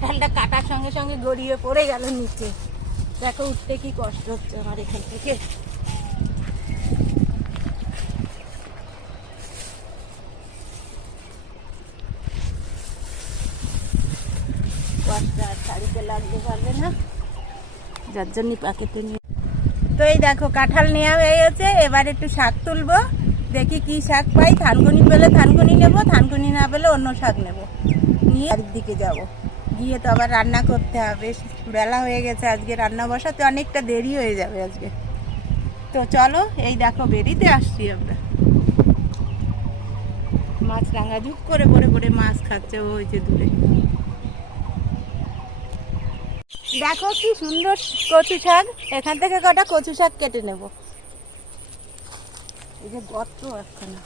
কাঁঠালটা কাটার সঙ্গে সঙ্গে গড়িয়ে পড়ে গেল নিচে। দেখো উঠতে কি কষ্ট হচ্ছে আমার এখান থেকে। কষ্ট আর শাড়িতে লাগতে পারবে না, যার জন্য প্যাকেটে নিয়ে। তো এই দেখো কাঁঠাল নেওয়া হয়ে গেছে, এবার একটু শাক তুলবো, দেখি কি শাক পাই। থানকুনি পেলে থানকুনি নেবো, থানকুনি না পেলে অন্য শাক নেবো, নিয়ে বাড়ির দিকে যাবো। গিয়ে তো আবার রান্না করতে হবে, বেলা হয়ে গেছে, আজকে রান্না বসাতে অনেকটা দেরি হয়ে যাবে আজকে। তো চলো, এই দেখো বেরিতে আসছি আমরা। মাছ রাঙা ঝুপ করে পড়ে পড়ে মাছ খাচ্ছে ওই যে দূরে। দেখো কি সুন্দর কচু শাক, এখান থেকে কটা কচু শাক কেটে নেব। এই যে গর্ত একখানা।